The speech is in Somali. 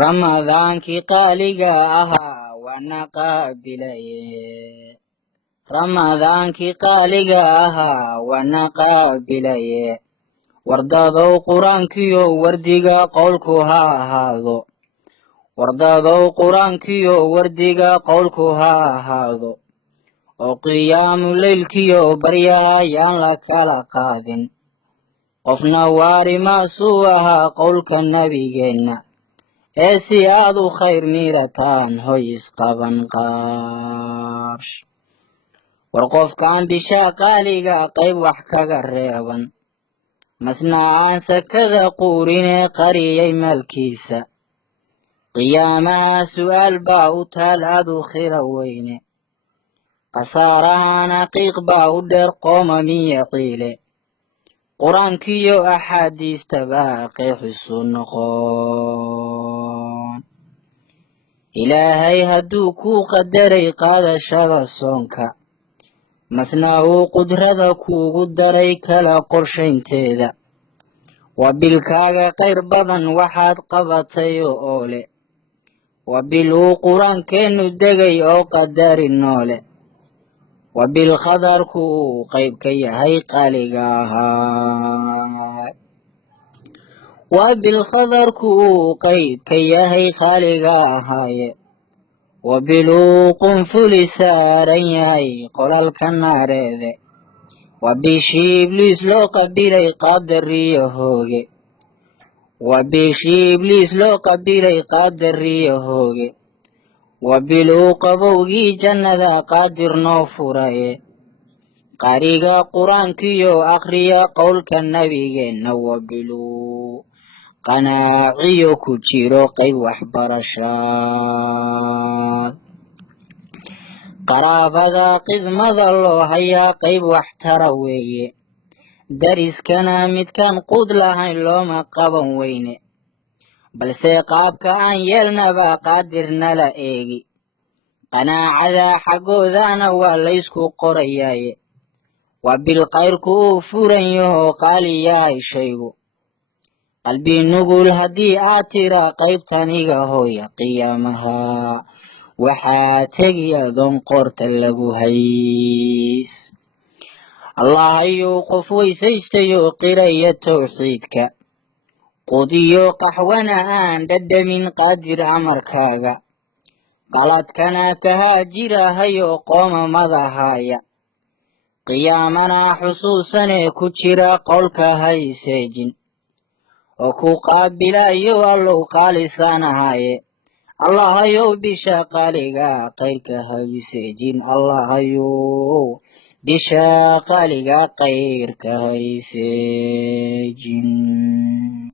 ramadaankii qaaliga ahaa waana qaabilaye ramadaankii qaaliga ahaa waana qaabilaye wardadow qur-aankiyo wardiga qowlku ha ahaado wardadow qur-aankiyo wardiga qowlku ha ahaado oo qiyaamu leylkiyo baryaha yaan la kala qaadin qofna waari maasuu ahaa qowlka nabigeenna ee si aad u khayr miirataan hoy isqaban qaash war qofkaan bishaa qaaliga qayb wax kaga reeban masna aan sakada quurinee qariyay maalkiisa qiyaamaha su'aal baa u taal aad u khira weyne khasaarahan aqiiq baa u dheer qoomamiya qiile qur-aankiyo axaadiista baa qeexisu noqon ilaahay hadduu kuu qadaray qaadashada soonka masna uu qudrada kuugu daray kala qorshaynteeda waa bilkaaga qayr badan waxaad qabatay oo leh waa bil uu qur-aankeennu degay oo qadari noole waa bil khadarku uu qayb ka yahay qaaliga ahaa waa bil khadarku uu qayb ka yahay qaaliga ahaaye waa bil uu qunfuli saaran yahay qolalka naareede waa bishii ibliis loo qabilay qaadariyo hooge waa bishii ibliis loo qabilay qaadariyo hooge waa bil uu qabowgii jannada qaadir noo furaye qariga qur-aankiyo akhriya qowlka nabigeenna waa biluu qanaaciyo ku jiro qayb waxbarashaad qaraabada qidmada loo hayaa qayb waxtara weeye dariskana midkaan quud lahayn looma qaban weyne balse qaabka aan yeelnaba qaadirna la eegi qanaacada xaggoodana waa laysku qorayaaye waa bil qayrku uu furan yaho qaali yahay shaygu qalbi nugul haddii aad tira qaybtaniga hooya qiyaamaha waxaa tegi adoon qoorta lagu hays allah ayuu qof weysaystayo qiraya towxiidka qudiyo qaxwana aan dhadhamin qaadir amarkaaga qaladkana ka haajirahayo qoomamadahaaya qiyaamana xusuusanee ku jira qowlka hayseejin oo ku qaabilayo allow qaalisanahaaye allahayow bisha qaaliga qayrka hayseejin allahayow bisha qaaliga qayrka hayseejin